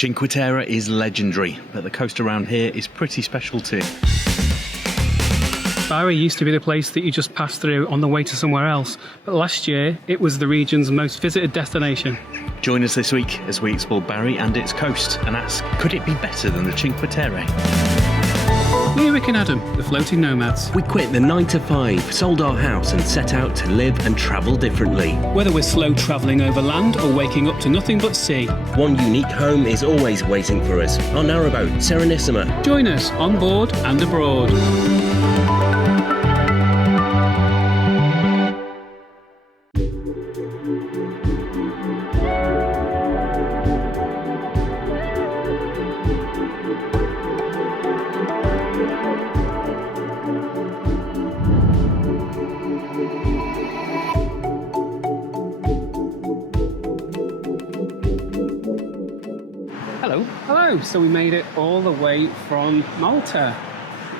Cinque Terre is legendary, but the coast around here is pretty special too. Bari used to be the place that you just passed through on the way to somewhere else, but last year it was the region's most visited destination. Join us this week as we explore Bari and its coast and ask, could it be better than the Cinque Terre? We're Rick and Adam, the floating nomads. We quit the 9 to 5, sold our house and set out to live and travel differently. Whether we're slow travelling over land or waking up to nothing but sea. One unique home is always waiting for us, our narrowboat, Serenissima. Join us on board and abroad. Hello, so we made it all the way from Malta.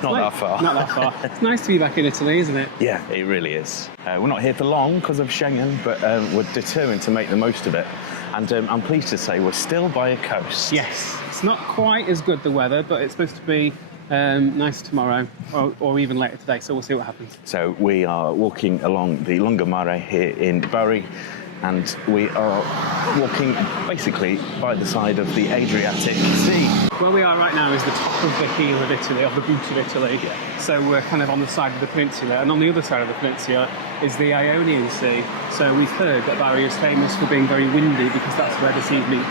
Not that far. Not that far. It's nice to be back in Italy, isn't it? Yeah, it really is. We're not here for long because of Schengen, but we're determined to make the most of it. And I'm pleased to say we're still by a coast. Yes, it's not quite as good, the weather, but it's supposed to be nice tomorrow or even later today, so we'll see what happens. So we are walking along the Mare here in Bari, and we are walking basically by the side of the Adriatic Sea. Where we are right now is the top of the heel of Italy, of the boot of Italy. Yeah. So we're kind of on the side of the peninsula, and on the other side of the peninsula is the Ionian Sea. So we've heard that Bari is famous for being very windy because that's where the seas meet.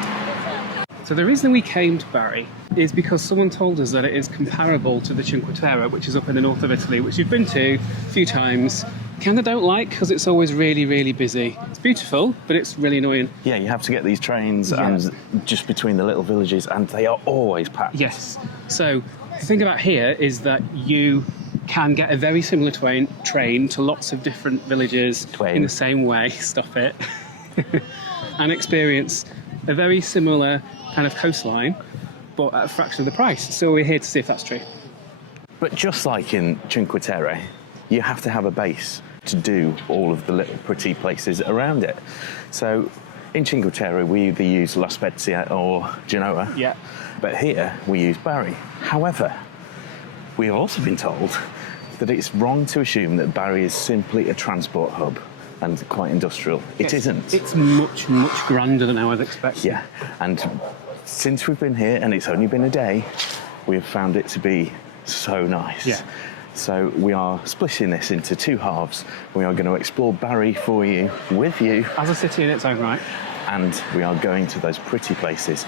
So the reason we came to Bari is because someone told us that it is comparable to the Cinque Terre, which is up in the north of Italy, which we've been to a few times. Kind of don't like because it's always really, really busy. It's beautiful, but it's really annoying. Yeah, you have to get these trains and just between the little villages, and they are always packed. Yes. So the thing about here is that you can get a very similar train to lots of different villages in the same way, stop it, and experience a very similar kind of coastline, but at a fraction of the price. So we're here to see if that's true. But just like in Cinque Terre, you have to have a base to do all of the little pretty places around it. So in Cinque Terre, we either use La Spezia or Genoa. Yeah. But here we use Bari. However, we have also been told that it's wrong to assume that Bari is simply a transport hub and quite industrial. It isn't. It's much, much grander than I was expecting. Yeah, and since we've been here, and it's only been a day, we've found it to be so nice. Yeah. So we are splitting this into two halves. We are going to explore Bari for you, with you. As a city in its own right. And we are going to those pretty places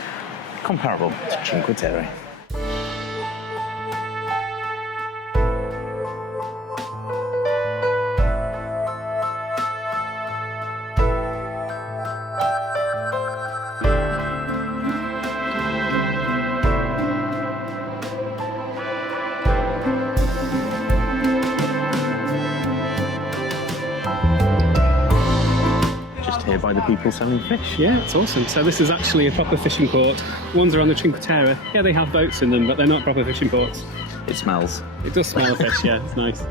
comparable to Cinque Terre. Here by the people selling fish. Yeah, it's awesome. So this is actually a proper fishing port. Ones are on the Cinque Terre. Yeah, they have boats in them, but they're not proper fishing ports. It smells. It does smell of fish, yeah, it's nice.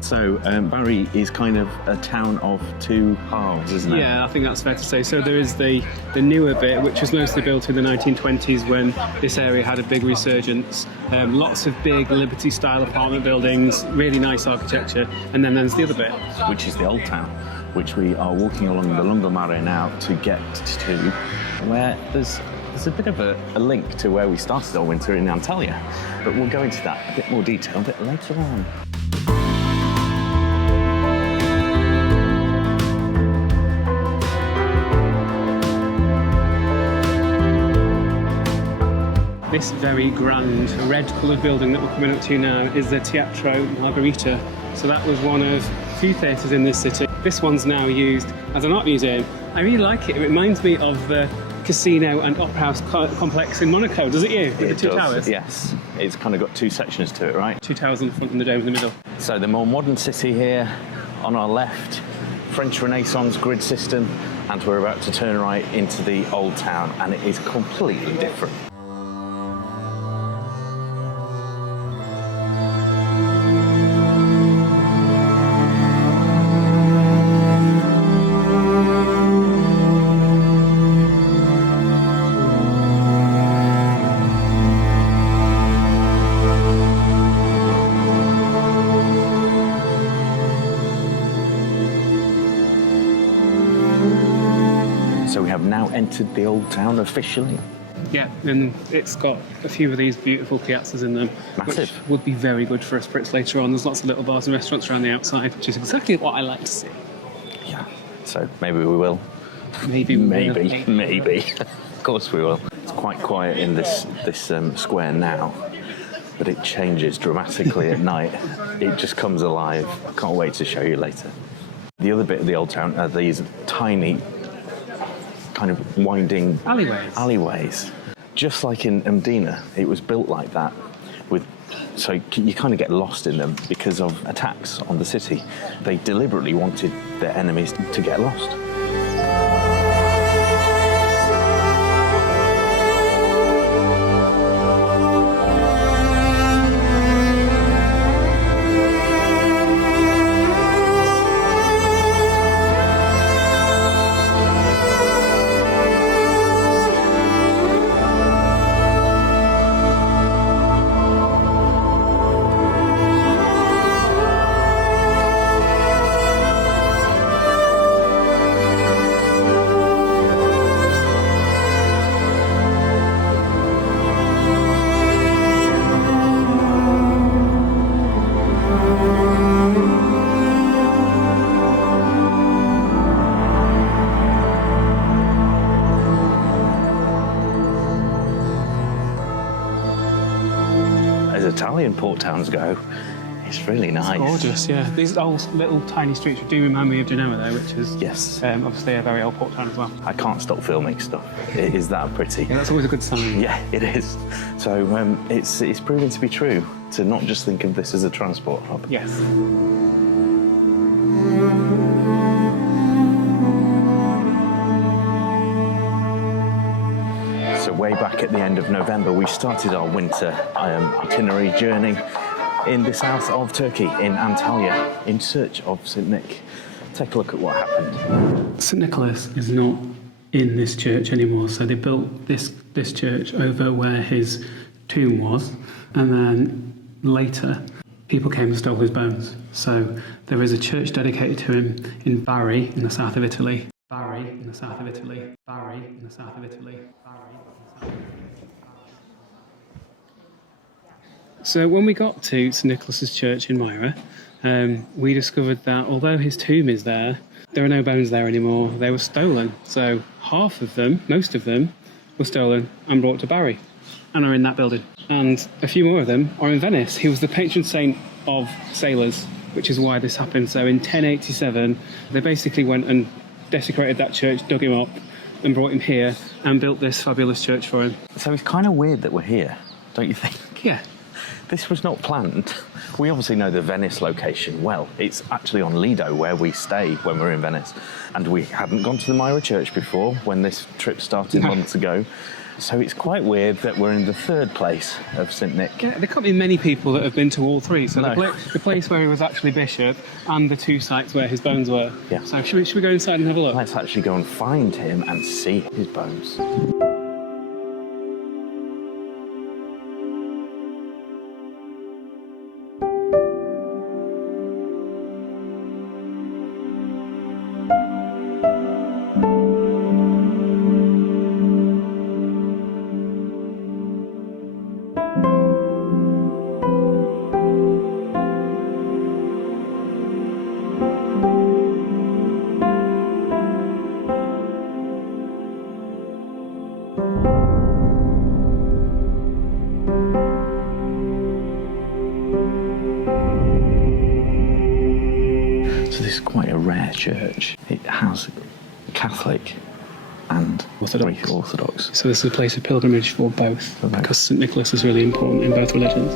So Bari is kind of a town of two halves, isn't it? Yeah, I think that's fair to say. So there is the newer bit, which was mostly built in the 1920s when this area had a big resurgence. Lots of big Liberty-style apartment buildings, really nice architecture. And then there's the other bit, which is the old town, which we are walking along the Mare now to get to, where there's a bit of a link to where we started our winter in Antalya. But we'll go into that a bit more detail a bit later on. This very grand red-coloured building that we're coming up to now is the Teatro Margherita. So that was one of a few theatres in this city. This one's now used as an art museum. I really like it. It reminds me of the casino and opera house complex in Monaco, does it you? With the two towers? Yes. It's kind of got two sections to it, right? Two towers in the front and the dome in the middle. So the more modern city here, on our left, French Renaissance grid system, and we're about to turn right into the old town, and it is completely different. So we have now entered the old town officially. Yeah, and it's got a few of these beautiful piazzas in them. Massive. Which would be very good for a spritz later on. There's lots of little bars and restaurants around the outside, which is exactly what I like to see. Yeah. So maybe we will. Maybe. Of course we will. It's quite quiet in this square now, but it changes dramatically at night. It just comes alive. I can't wait to show you later. The other bit of the old town are these tiny, kind of winding alleyways. Just like in Mdina, it was built like that. So you kind of get lost in them because of attacks on the city. They deliberately wanted their enemies to get lost. Italian port towns go, it's really nice. It's gorgeous, yeah. These old little tiny streets do remind me of Genoa though, which is obviously a very old port town as well. I can't stop filming stuff. It is that pretty. Yeah, that's always a good sign. Yeah, it is. So it's proven to be true to not just think of this as a transport hub. Yes. Way back at the end of November, we started our winter itinerary journey in the south of Turkey, in Antalya, in search of St. Nick. Take a look at what happened. St. Nicholas is not in this church anymore, so they built this church over where his tomb was, and then later people came and stole his bones. So there is a church dedicated to him in Bari, in the south of Italy. Bari, in the south of Italy. Bari, in the south of Italy. Bari. So when we got to St. Nicholas's Church in Myra, we discovered that although his tomb is there, there are no bones there anymore. They were stolen. So most of them, were stolen and brought to Bari and are in that building. And a few more of them are in Venice. He was the patron saint of sailors, which is why this happened. So in 1087, they basically went and desecrated that church, dug him up and brought him here and built this fabulous church for him. So it's kind of weird that we're here, don't you think? Yeah. This was not planned. We obviously know the Venice location well. It's actually on Lido, where we stay when we're in Venice. And we hadn't gone to the Myra church before when this trip started months ago. So it's quite weird that we're in the third place of St. Nick. Yeah, there can't be many people that have been to all three. So the place where he was actually bishop and the two sites where his bones were. Yeah. So should we go inside and have a look? Let's actually go and find him and see his bones. Church. It has Catholic and Orthodox. So this is a place of pilgrimage for both, because St. Nicholas is really important in both religions.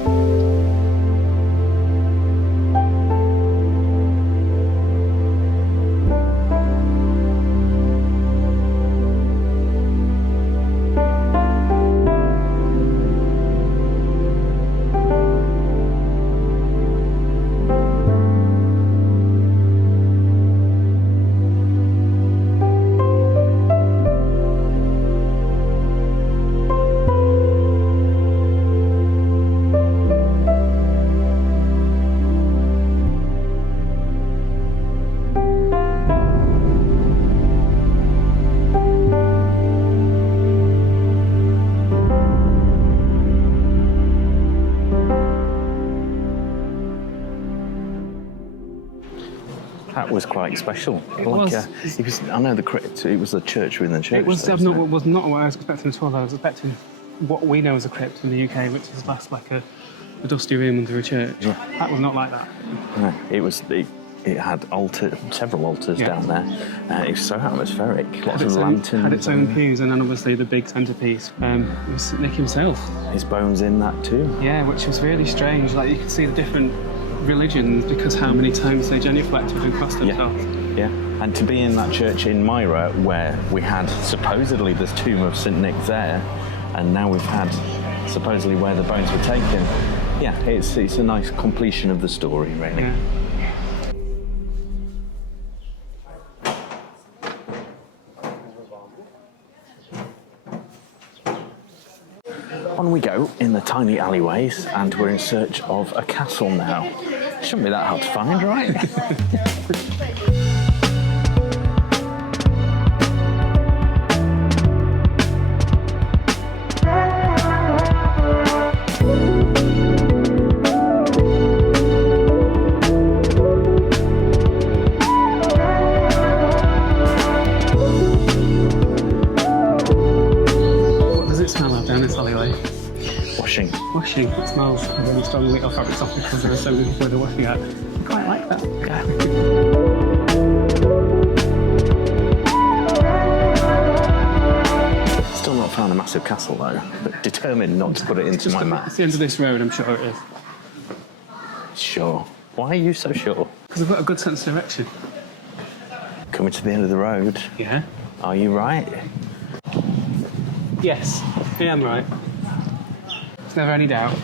that was quite special. It was. It was. I know the crypt. It was a church within the church. It was, though, was not what I was expecting at all. I was expecting what we know as a crypt in the UK, which is less like a dusty room under a church. Yeah. That was not like that. No, it was. It had several altars down there. It was so atmospheric. Lots of lanterns. Had its own pews, and then obviously the big centrepiece was St Nick himself. His bones in that too. Yeah, which was really strange. Like you could see the different religions because how many times they genuflected and crossed themselves. Yeah, and to be in that church in Myra, where we had supposedly this tomb of St Nick there, and now we've had supposedly where the bones were taken. Yeah, it's a nice completion of the story, really. Yeah. On we go in the tiny alleyways, and we're in search of a castle now. Shouldn't be that hard to find, right? Washing. It smells really strongly of fabric softener because there are so many people that are washing it. I quite like that. Still not found a massive castle though, but determined not to put it into my map. It's the end of this road, I'm sure it is. Sure. Why are you so sure? Because I've got a good sense of direction. Coming to the end of the road. Yeah. Are you right? Yes, I am right. There's never any doubt.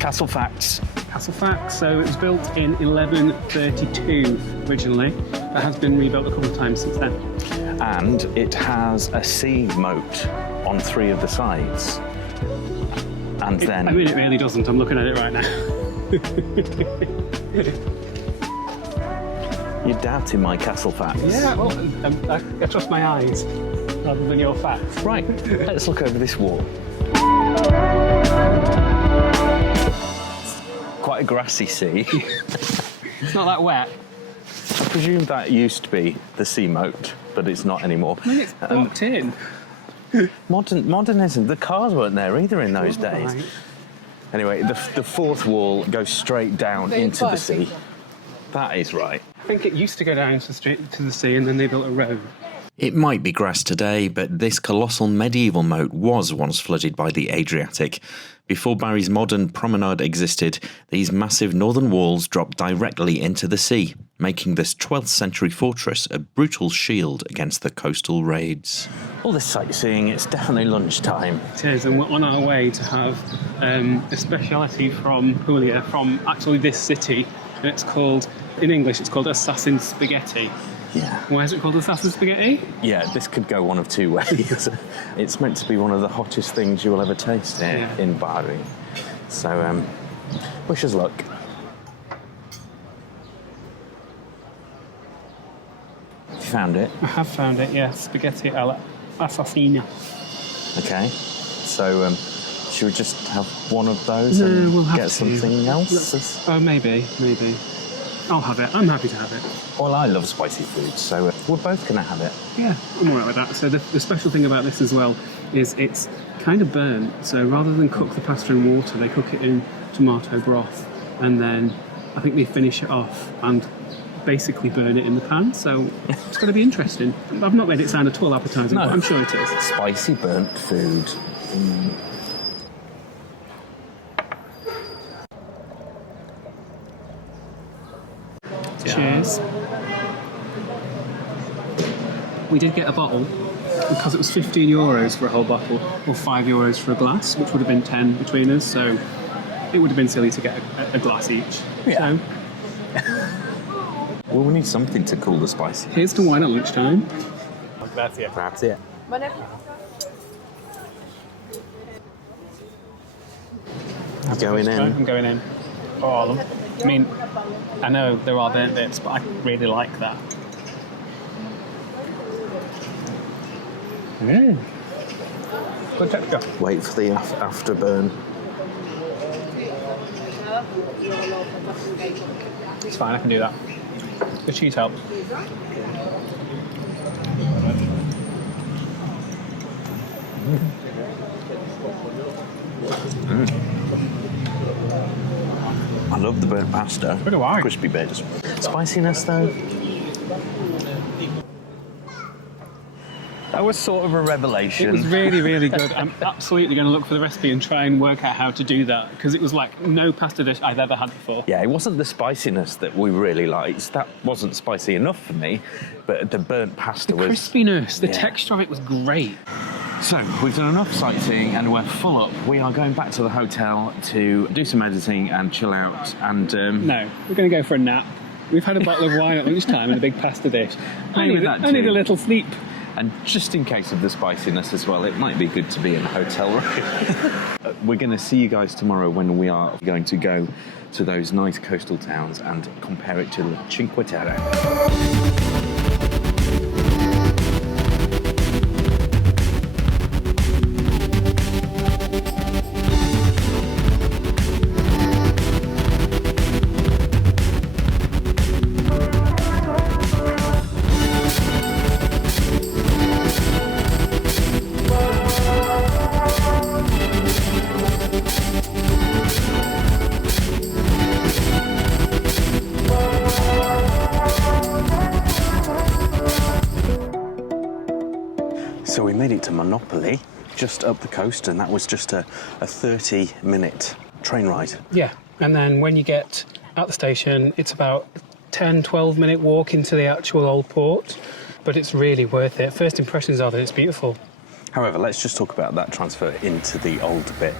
Castle facts. Castle facts. So it was built in 1132 originally. It has been rebuilt a couple of times since then. And it has a sea moat on 3 of the sides. And then... I mean, it really doesn't. I'm looking at it right now. You're doubting my castle facts. Yeah, well, I trust my eyes rather than your facts. Right, let's look over this wall. Quite a grassy sea. It's not that wet. I presume that used to be the sea moat, but it's not anymore. I mean, it's blocked in. Modernism, the cars weren't there either in those days. Right. Anyway, the 4th wall goes straight down into the sea. That is right. I think it used to go down to the sea and then they built a road. It might be grass today, but this colossal medieval moat was once flooded by the Adriatic. Before Bari's modern promenade existed, these massive northern walls dropped directly into the sea, making this 12th century fortress a brutal shield against the coastal raids. All this sightseeing, it's definitely lunchtime. It is, and we're on our way to have a speciality from Apulia, from actually this city, and it's called, in English, it's called assassin spaghetti. Yeah. Why is it called assassin spaghetti? Yeah, this could go one of 2 ways. It's meant to be one of the hottest things you will ever taste here in Bari. So, wish us luck. You found it? I have found it, yes. Spaghetti alla assassina. Okay. So, should we just have one of those and we'll have get to. something else? Oh, maybe. I'll have it. I'm happy to have it. Well, I love spicy food, so we're both going to have it. Yeah, I'm all right with that. So the special thing about this as well is it's kind of burnt. So rather than cook the pasta in water, they cook it in tomato broth, and then I think they finish it off and basically burn it in the pan. So it's going to be interesting. I've not made it sound at all appetising, but I'm sure it is. Spicy burnt food. Cheers. We did get a bottle because it was €15 for a whole bottle or €5 for a glass, which would have been 10 between us, so it would have been silly to get a glass each. Yeah. So, Well, we need something to cool the spicy. here's to wine at lunchtime. Grazie. Going in. I'm going in. Oh, I mean, I know there are burnt bits, but I really like that. Good texture. Wait for the afterburn. It's fine, I can do that. The cheese helps. I love the burnt pasta. So do I. Crispy bits. Spiciness though. That was sort of a revelation. It was really, really good. I'm absolutely going to look for the recipe and try and work out how to do that, because it was like no pasta dish I've ever had before. Yeah, it wasn't the spiciness that we really liked. That wasn't spicy enough for me, but the burnt pasta was... Crispiness, the texture of it was great. So, we've done enough sightseeing and we're full up. We are going back to the hotel to do some editing and chill out and... No, we're going to go for a nap. We've had a bottle of wine at lunchtime and a big pasta dish. I Maybe need that a too. little sleep. And just in case of the spiciness as well, it might be good to be in a hotel room. We're going to see you guys tomorrow when we are going to go to those nice coastal towns and compare it to the Cinque Terre. So we made it to Monopoli, just up the coast, and that was just a 30-minute train ride. Yeah, and then when you get at the station, it's about a 10, 12-minute walk into the actual old port, but it's really worth it. First impressions are that it's beautiful. However, let's just talk about that transfer into the old bit.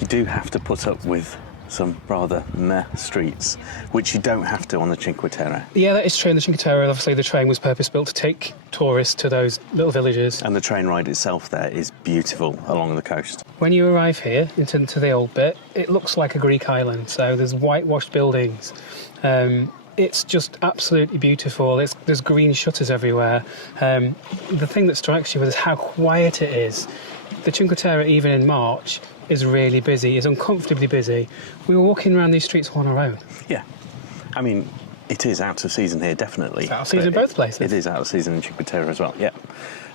You do have to put up with some rather meh streets, which you don't have to on the Cinque Terre. Yeah, that is true. In the Cinque Terre, obviously, the train was purpose-built to take tourists to those little villages. And the train ride itself there is beautiful along the coast. When you arrive here into the old bit, it looks like a Greek island. So there's whitewashed buildings. It's just absolutely beautiful. There's green shutters everywhere. The thing that strikes you is how quiet it is. The Cinque Terre, even in March, is really busy, is uncomfortably busy. We were walking around these streets all on our own. Yeah. I mean, it is out of season here, definitely. It's out of season in both places. It is out of season in Cinque Terre as well, yeah.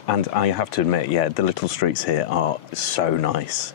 And I have to admit, yeah, the little streets here are so nice.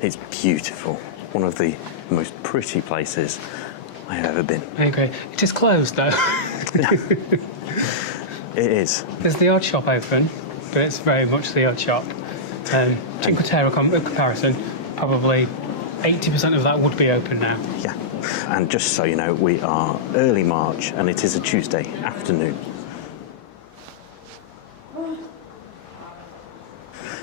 It's beautiful. One of the most pretty places I have ever been. I agree. It is closed, though. It is. There's the odd shop open, but it's very much the odd shop. Cinque Terre comparison, probably 80% of that would be open now. Yeah. And just so you know, we are early March and it is a Tuesday afternoon.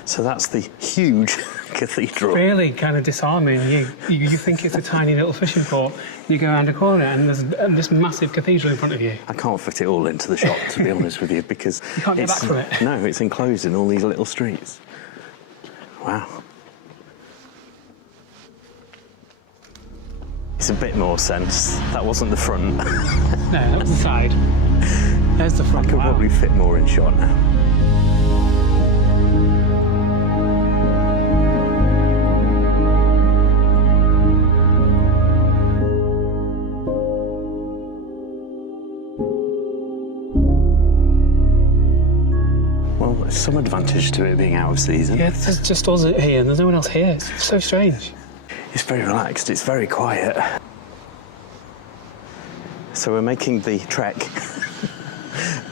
So that's the huge cathedral. Really kind of disarming. You think it's a tiny little fishing port. You go around a corner and there's this massive cathedral in front of you. I can't fit it all into the shot, to be honest with you, because You can't get back from it. No, it's enclosed in all these little streets. Wow. It's a bit more sense. That wasn't the front. No, that was the side. There's the front. I could Wow. probably fit more in shot now. some advantage to it being out of season. Yeah, there's just us here and there's no one else here. It's so strange. It's very relaxed, it's very quiet. So we're making the trek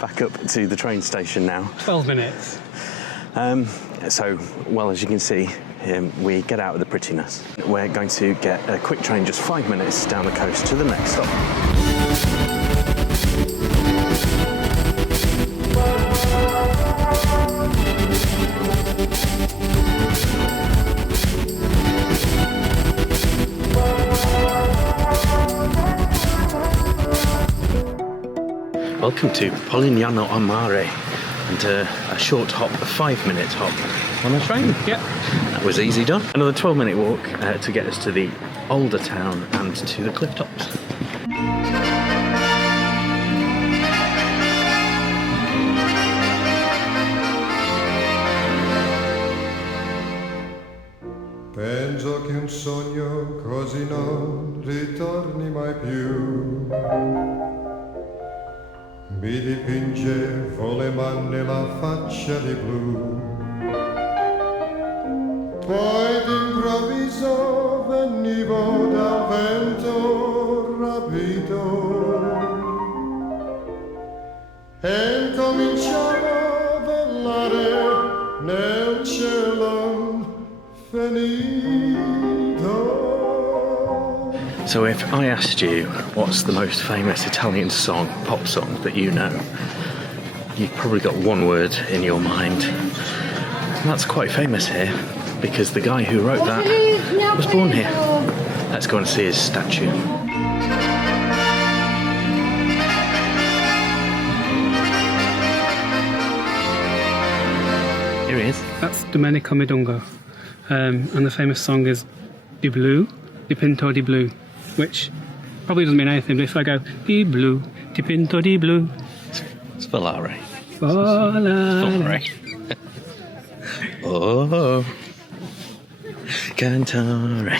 back up to the train station now. 12 minutes. So, well, as you can see, we get out of the prettiness. We're going to get a quick train just 5 minutes down the coast to the next stop. Welcome to Polignano on Mare, and a short hop, a 5-minute hop on a train. Yep. That was easy done. Another 12-minute walk to get us to the older town and to the cliff tops. Penso che un sogno così non ritorni mai più. Mi dipingevo le mani e la faccia di blu. Poi d'improvviso venivo dal vento rapito e incominciavo a volare nel cielo finito. So if I asked you what's the most famous Italian song, pop song that you know, you've probably got one word in your mind. And that's quite famous here, because the guy who wrote that was born here. Let's go and see his statue. Here he is. That's Domenico Midungo. And the famous song is Di Blu, Dipinto di Blu, which probably doesn't mean anything, but if I go Di Blu, Dipinto di Blu. It's Volare. Volare. Oh, cantare.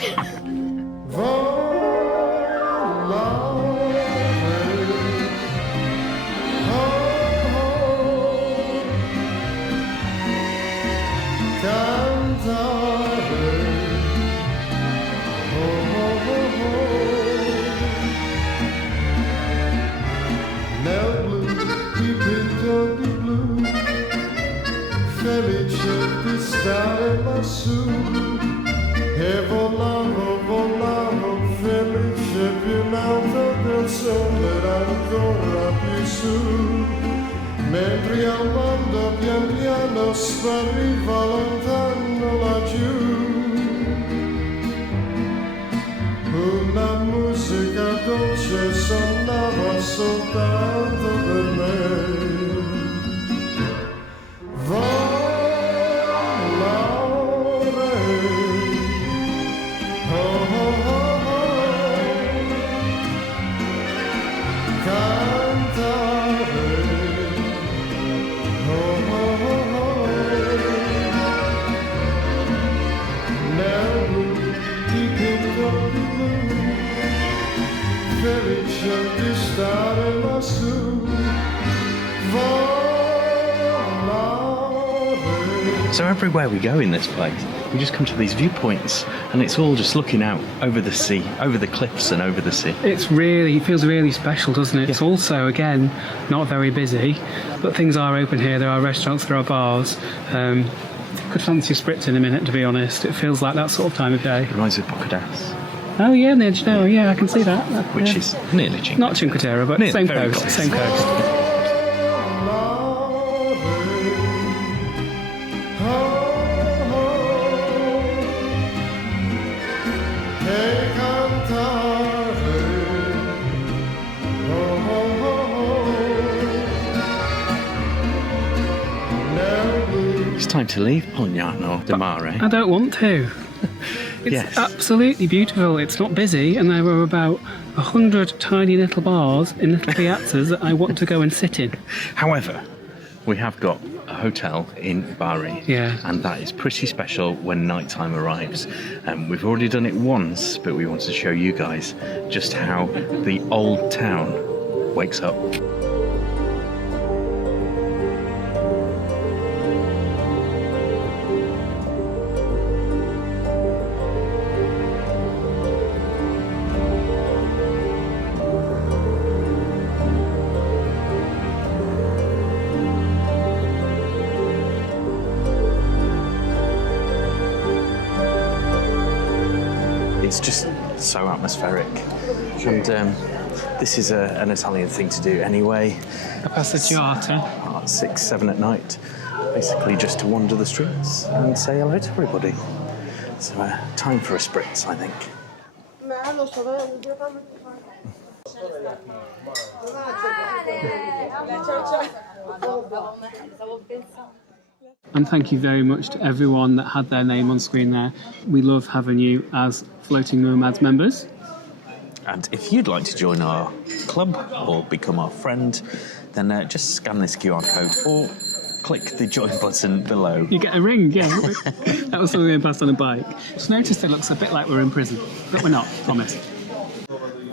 Felice di stare lassù e volavo, volavo felice più in alto del sole era ancora più su, mentre al mondo pian piano spariva lontano laggiù. Una musica dolce suonava soltanto per me. So everywhere we go in this place, we just come to these viewpoints, and it's all just looking out over the sea, over the cliffs and over the sea. It feels really special, doesn't it? It's also, again, not very busy, but things are open here. There are restaurants, there are bars. Could fancy a spritz in a minute, to be honest. It feels like that sort of time of day. Reminds me of Focaccia. Oh yeah, near Genoa, yeah, I can see that. Which yeah. is nearly Cinque. Not Cinque Terre, but same coast, close. same coast. It's time to leave Polignano di Mare. I don't want to. It's Yes. absolutely beautiful. It's not busy, and there were about 100 tiny little bars in little piazzas that I want to go and sit in. However, we have got a hotel in Bari, Yeah. and that is pretty special when nighttime arrives. We've already done it once, but we want to show you guys just how the old town wakes up. it's just so atmospheric. And this is an Italian thing to do anyway. A passeggiata. At 6, 7 at night, basically just to wander the streets and say hello to everybody. So time for a spritz, I think. And thank you very much to everyone that had their name on screen there. We love having you as Floating Nomads members. And if you'd like to join our club or become our friend, then just scan this QR code or click the join button below. You get a ring, yeah. That was something being passed on a bike. Just noticed it looks a bit like we're in prison, but we're not, promise.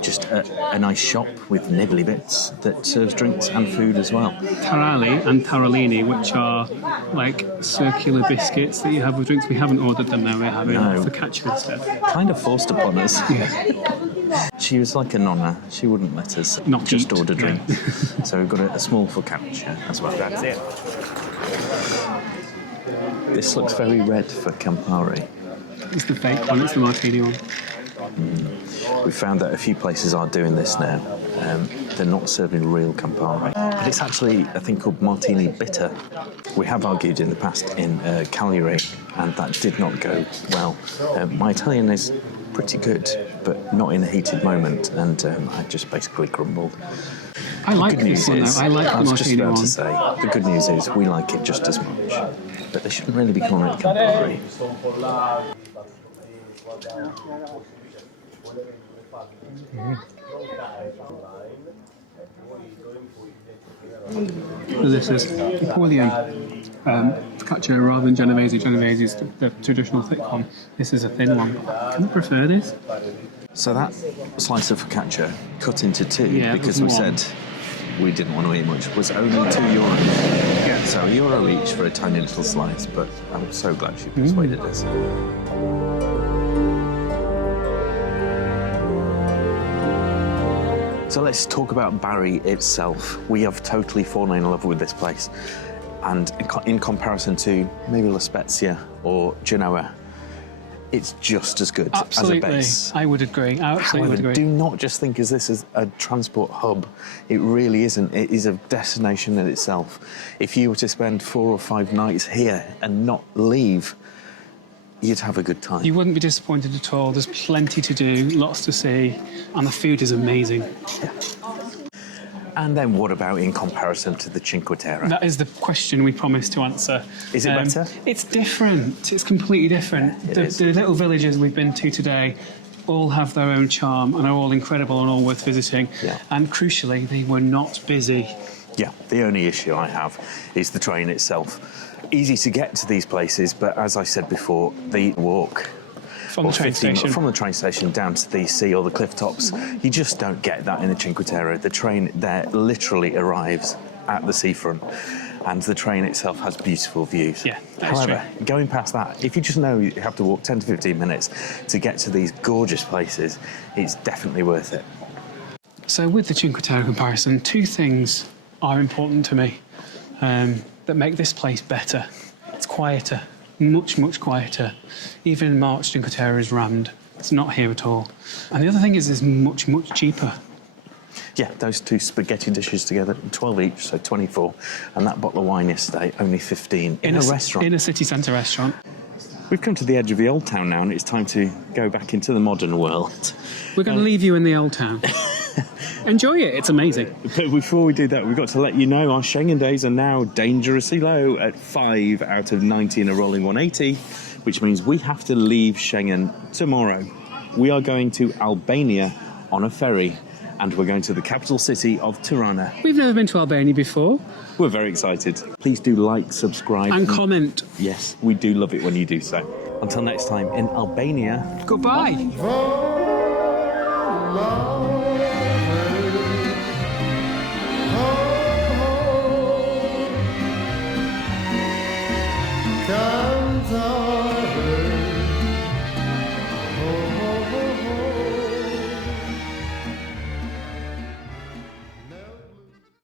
Just a nice shop with nibbly bits that serves drinks and food as well. Tarali and taralini, which are like circular biscuits that you have with drinks. We haven't ordered them now, we're having focaccia instead. Kind of forced upon us. Yeah. She was like a nonna. She wouldn't let us Not just eat. order drinks. So we've got a small focaccia as well. That's it. This looks very red for Campari. It's the fake one, it's the martini one. We found that a few places are doing this now. They're not serving real Campari. But it's actually a thing called Martini Bitter. We have argued in the past in Cagliari, and that did not go well. My Italian is pretty good, but not in a heated moment, and I just basically crumbled. I like this one though, I like the I was just martini about one. to say, the good news is we like it just as much. But they shouldn't really be calling it Campari. So this is Apulian focaccia rather than Genovese. Genovese is the traditional thick one. This is a thin one. I kind of prefer this. So that slice of focaccia cut into two, Yeah, because we it was one. said we didn't want to eat much, was only €2. Yeah. So €1 each for a tiny little slice, but I'm so glad she persuaded us. So let's talk about Bari itself. We have totally fallen in love with this place. And in comparison to maybe La Spezia or Genoa, it's just as good Absolutely. as a base. I would agree. I absolutely would However, agree. do not just think of this as a transport hub. It really isn't. It is a destination in itself. If you were to spend 4 or 5 nights here and not leave, you'd have a good time. You wouldn't be disappointed at all. There's plenty to do, lots to see, and the food is amazing. And then what about in comparison to the Cinque Terre? That is the question we promised to answer. Is it better? It's different. It's completely different. The little villages we've been to today all have their own charm and are all incredible and all worth visiting. Yeah. And crucially, they were not busy. Yeah, the only issue I have is the train itself. Easy to get to these places, but as I said before, the walk From the train station. From the train station down to the sea or the cliff tops, you just don't get that in the Cinque Terre. The train there literally arrives at the seafront, and the train itself has beautiful views. Yeah, that is However, going past that, if you just know you have to walk 10 to 15 minutes to get to these gorgeous places, it's definitely worth it. So with the Cinque Terre comparison, 2 things are important to me that make this place better. It's quieter, much, much quieter. Even in March, Cinque Terre is rammed. It's not here at all. And the other thing is it's much, much cheaper. Yeah, those 2 spaghetti dishes together, 12 each, so 24. And that bottle of wine yesterday, only 15 in a restaurant. In a city centre restaurant. We've come to the edge of the old town now, and it's time to go back into the modern world. We're going to leave you in the old town. Enjoy it, it's amazing. But before we do that, we've got to let you know our Schengen days are now dangerously low at 5 out of 90 in a rolling 180, which means we have to leave Schengen tomorrow. We are going to Albania on a ferry, and we're going to the capital city of Tirana. We've never been to Albania before. We're very excited. Please do like, subscribe. And comment. Yes, we do love it when you do so. Until next time, in Albania. Goodbye. Volare.